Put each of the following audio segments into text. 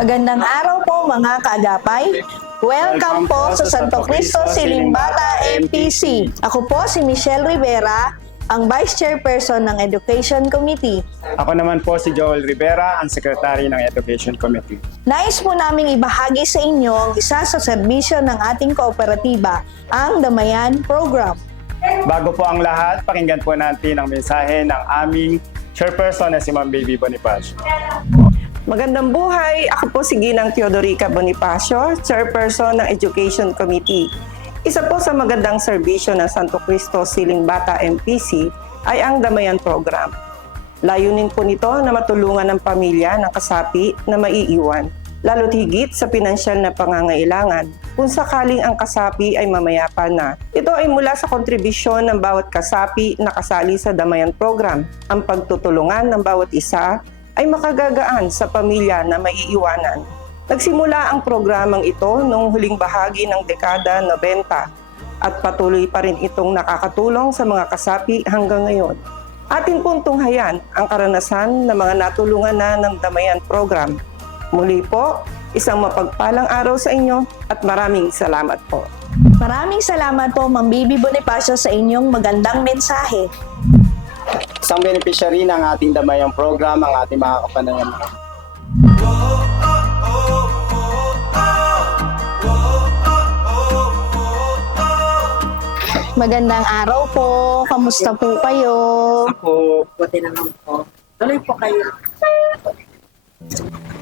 Magandang araw po mga kaagapay. Welcome po sa Santo Cristo Silimbata MPC. Ako po si Michelle Rivera, ang Vice Chairperson ng Education Committee. Ako naman po si Joel Rivera, ang Secretary ng Education Committee. Nais po naming ibahagi sa inyo ang isa sa serbisyo ng ating kooperatiba, ang Damayan Program. Bago po ang lahat, pakinggan po natin ang mensahe ng aming Chairperson na si Ma'am Baby Bonifacio. Magandang buhay! Ako po si Ginang Teodorica Bonifacio, Chairperson ng Education Committee. Isa po sa magandang serbisyo ng Santo Cristo Silimbata MPC ay ang Damayan Program. Layunin po nito na matulungan ng pamilya ng kasapi na maiiwan, lalo't higit sa pinansyal na pangangailangan kung sakaling ang kasapi ay mamayapa na. Ito ay mula sa kontribusyon ng bawat kasapi na kasali sa Damayan Program. Ang pagtutulungan ng bawat isa ay makagagaan sa pamilya na maiiwanan. Nagsimula ang programang ito noong huling bahagi ng dekada 90 at patuloy pa rin itong nakakatulong sa mga kasapi hanggang ngayon. Atin pong tunghayan ang karanasan ng mga natulungan na ng Damayan Program. Muli po, isang mapagpalang araw sa inyo at maraming salamat po. Maraming salamat po Ma'am Baby Bonifacio sa inyong magandang mensahe. Isang beneficiary ng ating Damayan Program ang ating mga kapananan. Magandang araw po. Kamusta po kayo? Ako, Buti naman po. Tuloy po kayo.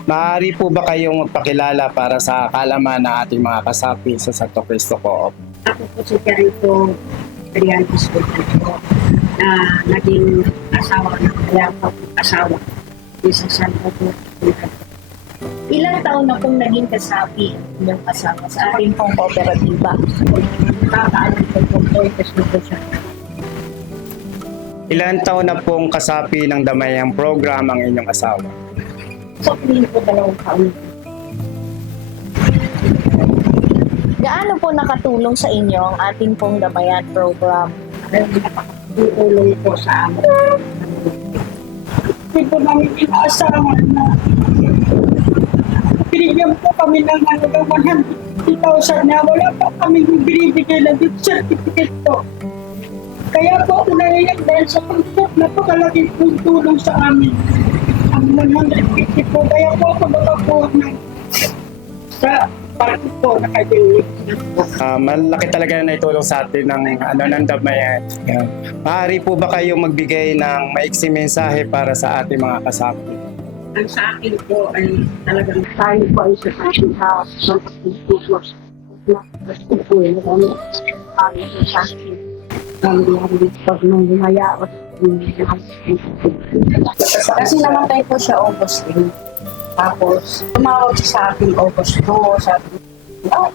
maaari po ba kayong magpakilala para sa kaalaman ng ating mga kasapi sa Santo Cristo Co-op? Ako po si Carito Triantis po na naging asawa ng kaya po asawa. Isa Santo po. Ilang taon na pong naging kasapi ng asawa sa ating pong kooperatiba. Kakaalam po po po po siya. Ilan taon na pong kasapi ng Damayan Program ang inyong asawa? So, hindi po 2 taon. Gaano po nakatulong sa inyo ang ating pong Damayan Program? Nakakatulong po sa amin. Hindi po namin inaasahan na binigyan po kami ng 150,000 na wala pa kami binibigay na gift certificate po. Kaya po ako naiyak dahil sa pagkat napakalaking pong tulong sa amin. Ang 150 po, kaya po ako makakuha ng sa party po na kaibigan. Malaki talaga na naitulong sa atin ng Damayan. Yan. Maaari po ba kayong magbigay ng maiksing mensahe para sa ating mga kasapi? Ang sa akin po ay talagang tayo po ay sa aking house. So, gusto po yun. Ang sa akin. Ang pag nung bumayaot. Kasi namatay po siya August 8. Tapos, tumawag siya sa akin August 2. Sabi ko,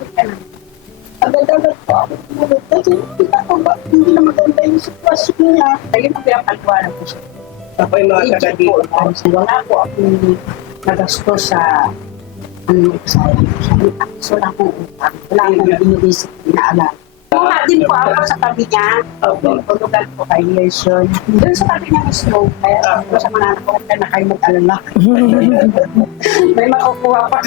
agad-agad po ako tumawag. Kasi kita ko ba, hindi na maganda yung sitwasyon niya. Kaya magpapaliwanag ko siya. Ako yung mga Legit po, wala po akong nagasto sa so wala akong utang. Wala akong binibisip, inaalam. Kumuha din po ako sa tabi niya. Tulugan po kay Yerson. Doon sa tabi niya mismo. Kaya ako sa mga anak ko, na kayo mag-alala. May makukuha pa.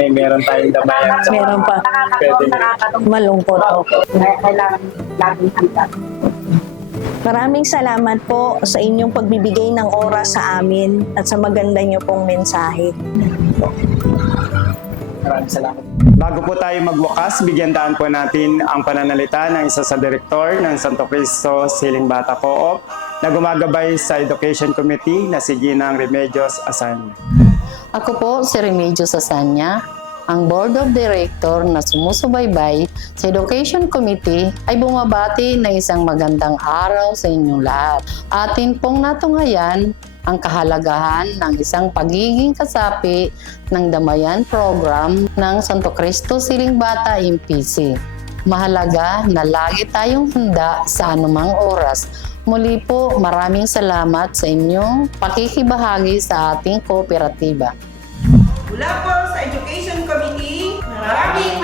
Meron tayong Damayan. Meron pa. Nakakatulong. Malungkot po. Kaya kailangan laging handa. Maraming salamat po sa inyong pagbibigay ng oras sa amin at sa maganda niyo pong mensahe. Maraming salamat. Bago po tayo magwakas, bigyan daan po natin ang pananalita ng isa sa direktor ng Santo Cristo Silimbata Co-op na gumagabay sa Education Committee na si Ginang Remedios Asanya. Ako po si Remedios Asanya, ang Board of Director na sumusubaybay sa Education Committee ay bumabati ng isang magandang araw sa inyong lahat. Atin pong natunghayan ang kahalagahan ng isang pagiging kasapi ng Damayan Program ng Santo Cristo Silimbata MPC. Mahalaga na lagi tayong handa sa anumang oras. Muli po, maraming salamat sa inyong pakikibahagi sa ating kooperatiba. Mula po sa Education Committee, maraming